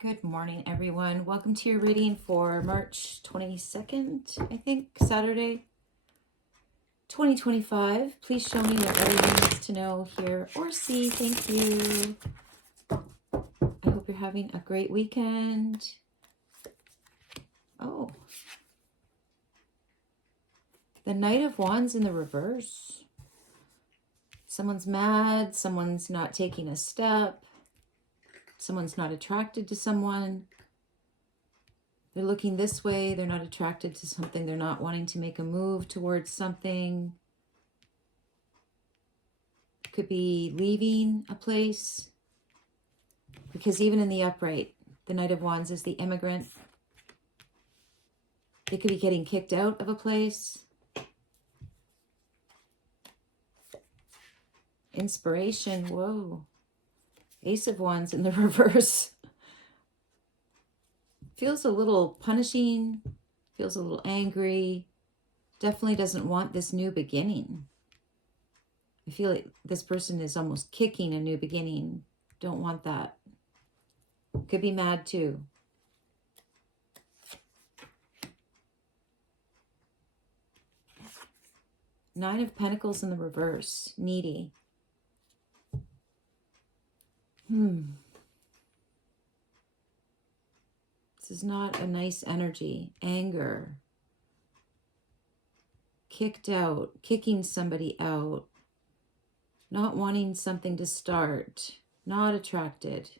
Good morning, everyone. Welcome to your reading for March 22nd, I think, Saturday, 2025. Please show me what everyone needs to know, hear, or see. Thank you. I hope you're having a great weekend. Oh, the Knight of Wands in the reverse. Someone's mad. Someone's not taking a step. Someone's not attracted to someone. They're looking this way. They're not attracted to something. They're not wanting to make a move towards something. Could be leaving a place. Because even in the upright, the Knight of Wands is the immigrant. They could be getting kicked out of a place. Inspiration. Whoa. Ace of Wands in the reverse. Feels a little punishing. Feels a little angry. Definitely doesn't want this new beginning. I feel like this person is almost kicking a new beginning. Don't want that. Could be mad too. Nine of Pentacles in the reverse. Needy. This is not a nice energy. Anger. Kicked out. Kicking somebody out. Not wanting something to start. Not attracted.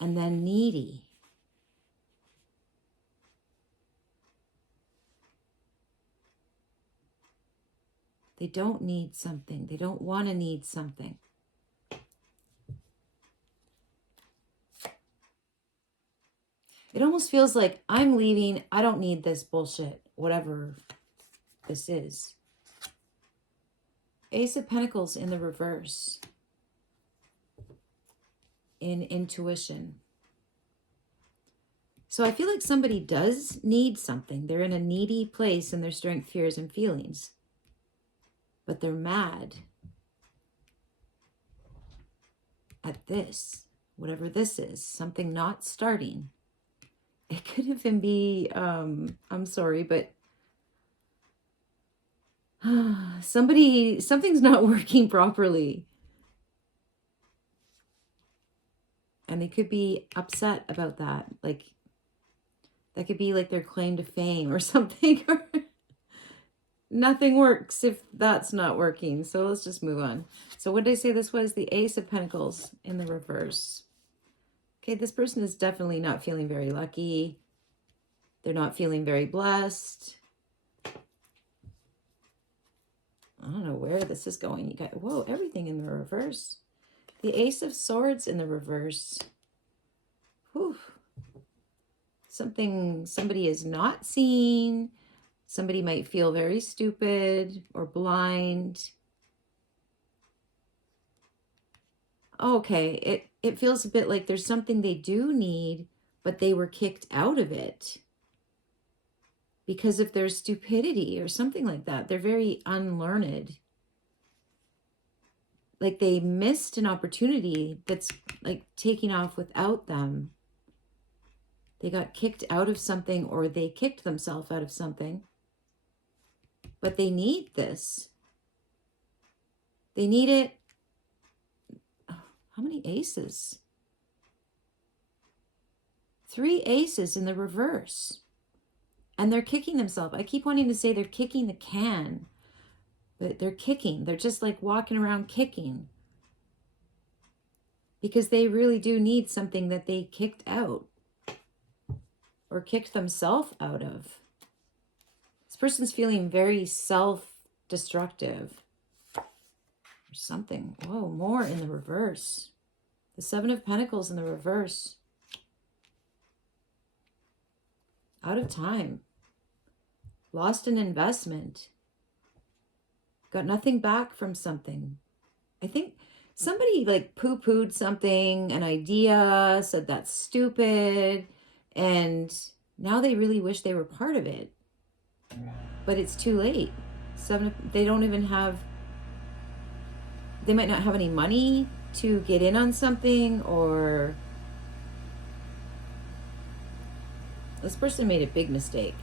And then needy. They don't need something. They don't want to need something. It almost feels like I'm leaving. I don't need this bullshit, whatever this is. Ace of Pentacles in the reverse. In intuition. So I feel like somebody does need something. They're in a needy place in their strength, fears, and feelings. But they're mad at this, whatever this is, something not starting. It could even be, I'm sorry, but something's not working properly. And they could be upset about that. Like, that could be like their claim to fame or something. Nothing works if that's not working. So let's just move on. So what did I say this was? The Ace of Pentacles in the reverse. Okay, this person is definitely not feeling very lucky. They're not feeling very blessed. I don't know where this is going. You got, whoa, everything in the reverse. The Ace of Swords in the reverse. Whew. Somebody is not seeing. Somebody might feel very stupid or blind. Okay, it feels a bit like there's something they do need, but they were kicked out of it because of their stupidity or something like that. They're very unlearned. Like they missed an opportunity that's like taking off without them. They got kicked out of something, or they kicked themselves out of something. But they need this. They need it. Oh, how many aces? 3 aces in the reverse. And they're kicking themselves. I keep wanting to say they're kicking the can. But they're kicking. They're just like walking around kicking. Because they really do need something that they kicked out. Or kicked themselves out of. This person's feeling very self-destructive. Or something. Whoa, more in the reverse. The 7 of Pentacles in the reverse. Out of time. Lost an investment. Got nothing back from something. I think somebody like poo-pooed something, an idea, said that's stupid, and now they really wish they were part of it. But it's too late. They don't even have, they might not have any money to get in on something, or This person made a big mistake.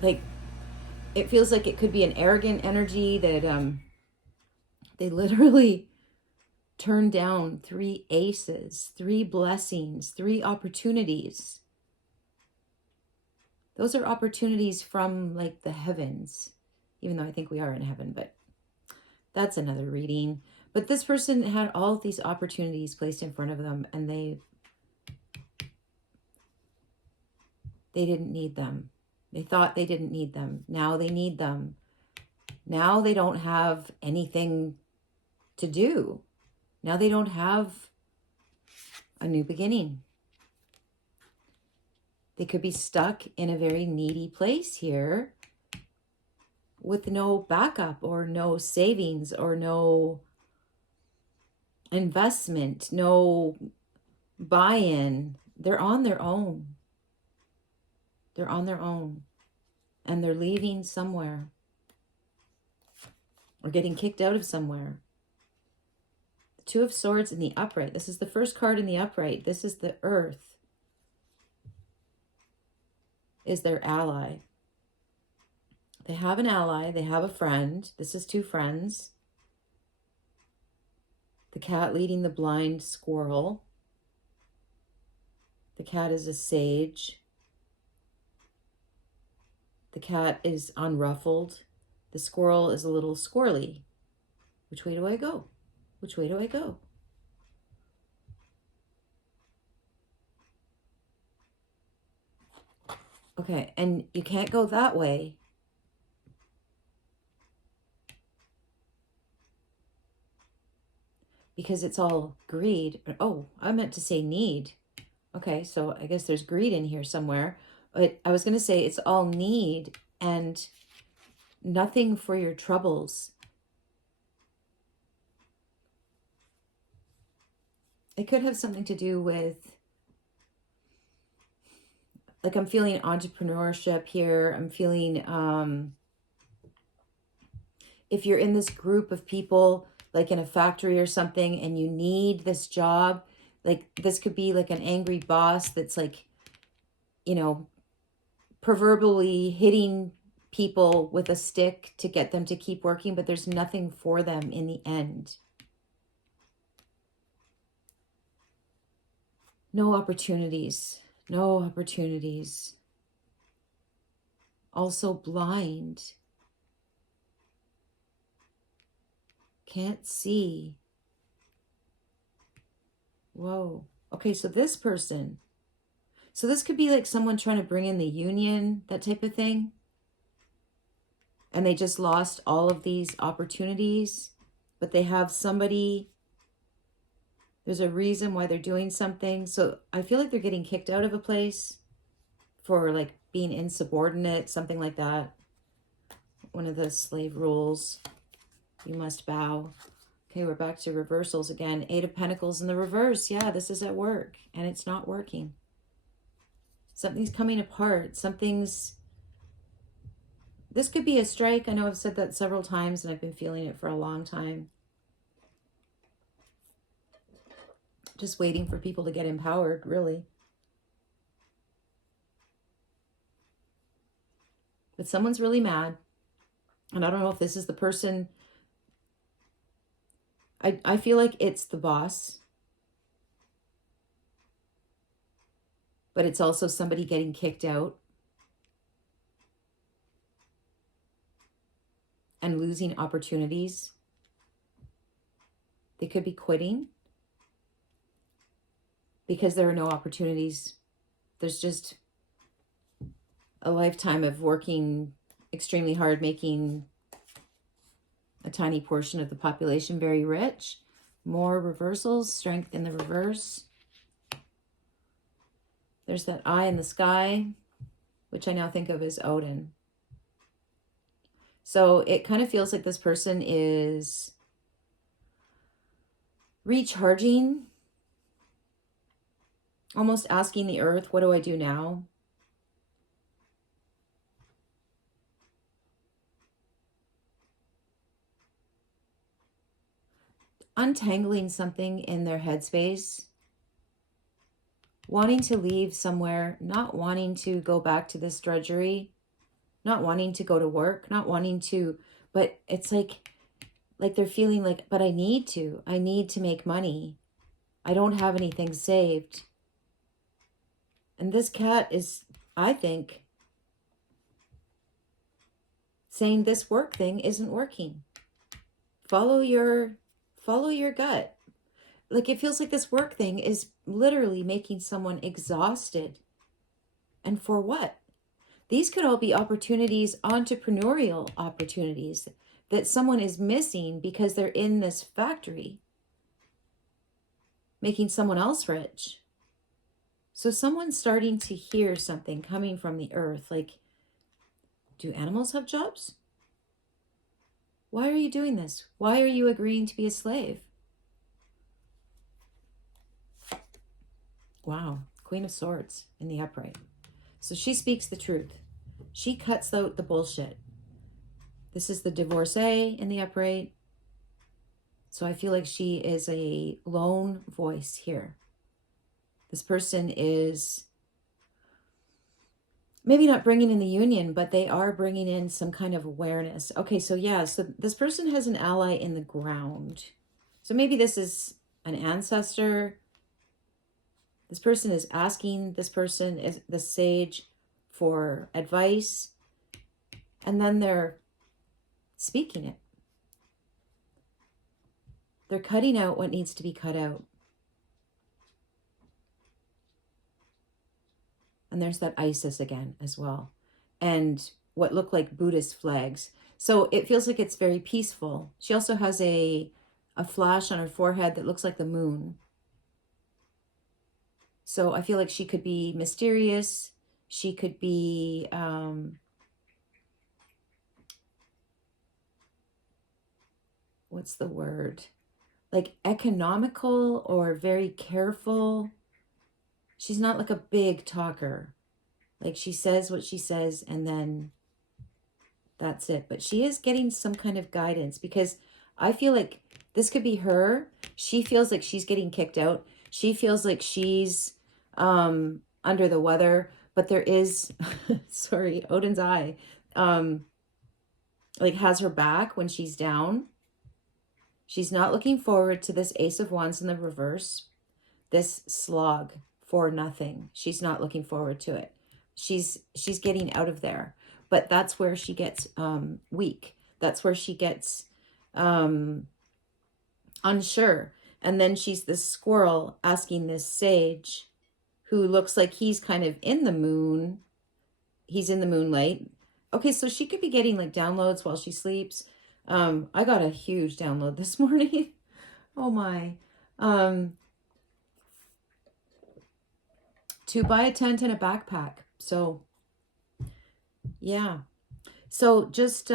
Like, it feels like it could be an arrogant energy that they literally turned down 3 aces, 3 blessings, 3 opportunities. Those are opportunities from like the heavens, even though I think we are in heaven, but that's another reading. But this person had all of these opportunities placed in front of them, and they didn't need them. They thought they didn't need them. Now they need them. Now they don't have anything to do. Now they don't have a new beginning. They could be stuck in a very needy place here with no backup or no savings or no investment, no buy-in. They're on their own. They're on their own. And they're leaving somewhere or getting kicked out of somewhere. The 2 of Swords in the upright. This is the first card in the upright. This is the Earth. Is their ally. They have an ally. They have a friend. This is 2 friends. The cat leading the blind squirrel. The cat is a sage. The cat is unruffled. The squirrel is a little squirrely. Which way do I go? Which way do I go? Okay, and you can't go that way. Because it's all greed. Oh, I meant to say need. Okay, so I guess there's greed in here somewhere. But I was going to say it's all need and nothing for your troubles. It could have something to do with, like, I'm feeling entrepreneurship here. I'm feeling, if you're in this group of people, like in a factory or something, and you need this job, like this could be like an angry boss that's like, you know, proverbially hitting people with a stick to get them to keep working, but there's nothing for them in the end. No opportunities. No opportunities. Also blind. Can't see. Whoa. Okay, so this person. So this could be like someone trying to bring in the union, that type of thing. And they just lost all of these opportunities, but they have somebody. There's a reason why they're doing something. So I feel like they're getting kicked out of a place for like being insubordinate, something like that. One of the slave rules. You must bow. Okay, we're back to reversals again. 8 of Pentacles in the reverse. Yeah, this is at work and it's not working. Something's coming apart. This could be a strike. I know I've said that several times and I've been feeling it for a long time. Just waiting for people to get empowered, really. But someone's really mad. And I don't know if this is the person. I feel like it's the boss. But it's also somebody getting kicked out and losing opportunities. They could be quitting because there are no opportunities. There's just a lifetime of working extremely hard, making a tiny portion of the population very rich. More reversals, strength in the reverse. There's that eye in the sky, which I now think of as Odin. So it kind of feels like this person is recharging, almost asking the earth, what do I do now? Untangling something in their headspace wanting to leave somewhere, not wanting to go back to this drudgery, not wanting to go to work, not wanting to, but it's like they're feeling like, but I need to make money. I don't have anything saved. And this cat is, I think, saying this work thing isn't working. Follow your gut. Like, it feels like this work thing is literally making someone exhausted. And for what? These could all be opportunities, entrepreneurial opportunities that someone is missing because they're in this factory making someone else rich. So someone's starting to hear something coming from the earth, like, do animals have jobs? Why are you doing this? Why are you agreeing to be a slave? Wow, Queen of Swords in the upright. So she speaks the truth. She cuts out the bullshit. This is the divorcee in the upright. So I feel like she is a lone voice here. This person is maybe not bringing in the union, but they are bringing in some kind of awareness. Okay, so yeah, so this person has an ally in the ground. So maybe this is an ancestor. This person is asking this person, is the sage, for advice, and then they're speaking it. They're cutting out what needs to be cut out. And there's that Isis again as well. And what look like Buddhist flags. So it feels like it's very peaceful. She also has a flash on her forehead that looks like the moon. So I feel like she could be mysterious. She could be what's the word? Like economical or very careful. She's not like a big talker. Like, she says what she says and then that's it. But she is getting some kind of guidance, because I feel like this could be her. She feels like she's getting kicked out. She feels like she's under the weather, but there is, sorry, Odin's eye, like has her back when she's down. She's not looking forward to this Ace of Wands in the reverse, this slog for nothing. She's not looking forward to it. She's getting out of there. But that's where she gets weak. That's where she gets unsure. And then she's this squirrel asking this sage, who looks like he's kind of in the moon. He's in the moonlight. Okay, so she could be getting like downloads while she sleeps. I got a huge download this morning. Oh my. To buy a tent and a backpack. So yeah. So just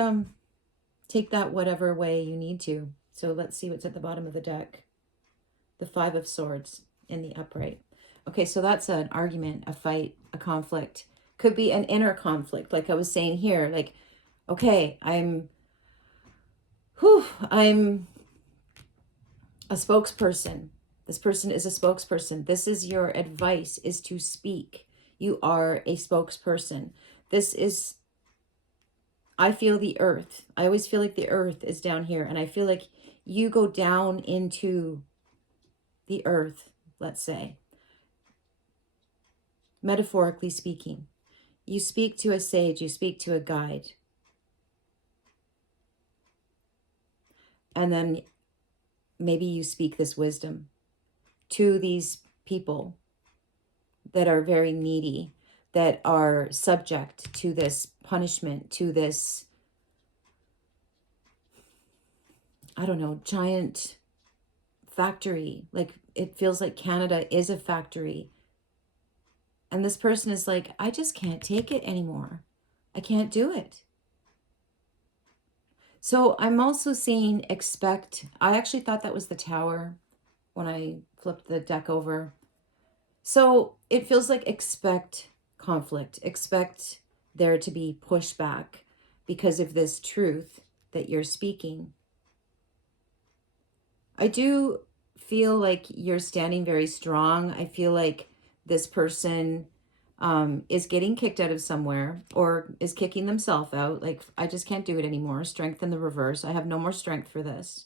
take that whatever way you need to. So let's see what's at the bottom of the deck. The Five of Swords in the upright. Okay, so that's an argument, a fight, a conflict. Could be an inner conflict, like I was saying here. Like, okay, I'm a spokesperson. This person is a spokesperson. This is your advice, is to speak. You are a spokesperson. This is, I feel the earth. I always feel like the earth is down here. And I feel like you go down into the earth, let's say. Metaphorically speaking. You speak to a sage. You speak to a guide. And then maybe you speak this wisdom to these people that are very needy, that are subject to this punishment, to this, I don't know, giant factory. Like, it feels like Canada is a factory. And this person is like, I just can't take it anymore. I can't do it. So I'm also seeing expect. I actually thought that was the Tower when I flipped the deck over. So it feels like expect conflict. Expect there to be pushback because of this truth that you're speaking. I do feel like you're standing very strong. I feel like this person is getting kicked out of somewhere or is kicking themselves out. Like, I just can't do it anymore. Strength in the reverse. I have no more strength for this.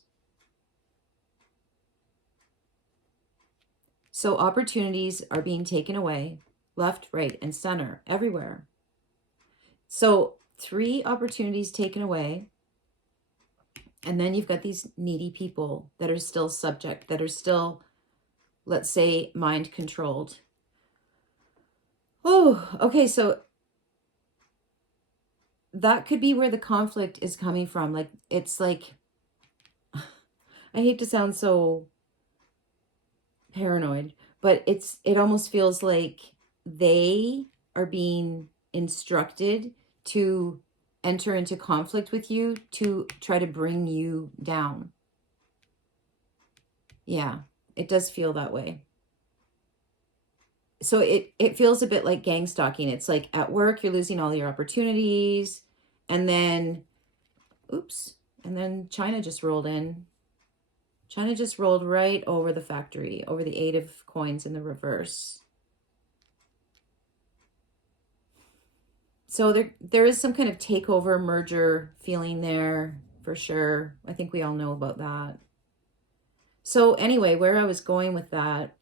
So opportunities are being taken away, left, right, and center, everywhere. So 3 opportunities taken away. And then you've got these needy people that are still subject, that are still, let's say, mind controlled. Oh, okay. So that could be where the conflict is coming from. Like, it's like, I hate to sound so paranoid, but it almost feels like they are being instructed to enter into conflict with you to try to bring you down. Yeah, it does feel that way. So it feels a bit like gang stalking. It's like at work you're losing all your opportunities, and then oops, and then China just rolled in. China just rolled right over the factory, over the 8 of coins in the reverse. So there is some kind of takeover merger feeling there for sure. I think we all know about that. So anyway, where I was going with that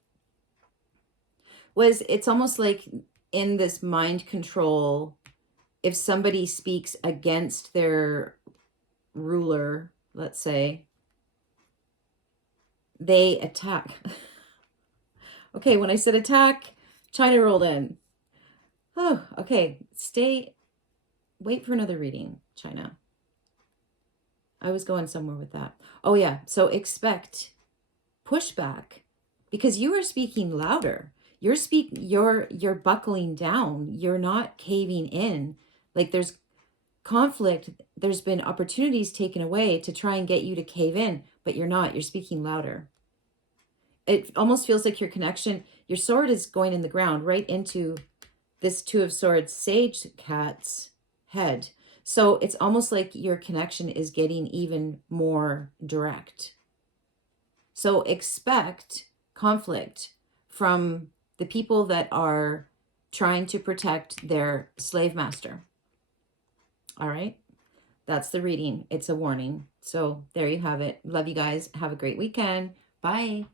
was it's almost like in this mind control, if somebody speaks against their ruler, let's say, they attack. Okay, when I said attack, China rolled in. Oh, okay. Wait for another reading, China. I was going somewhere with that. Oh yeah, so expect pushback because you are speaking louder. You're buckling down. You're not caving in. Like, there's conflict, there's been opportunities taken away to try and get you to cave in, but you're not. You're speaking louder. It almost feels like your sword is going in the ground right into this 2 of Swords sage cat's head. So it's almost like your connection is getting even more direct. So expect conflict from the people that are trying to protect their slave master. All right. That's the reading. It's a warning. So there you have it. Love you guys. Have a great weekend. Bye.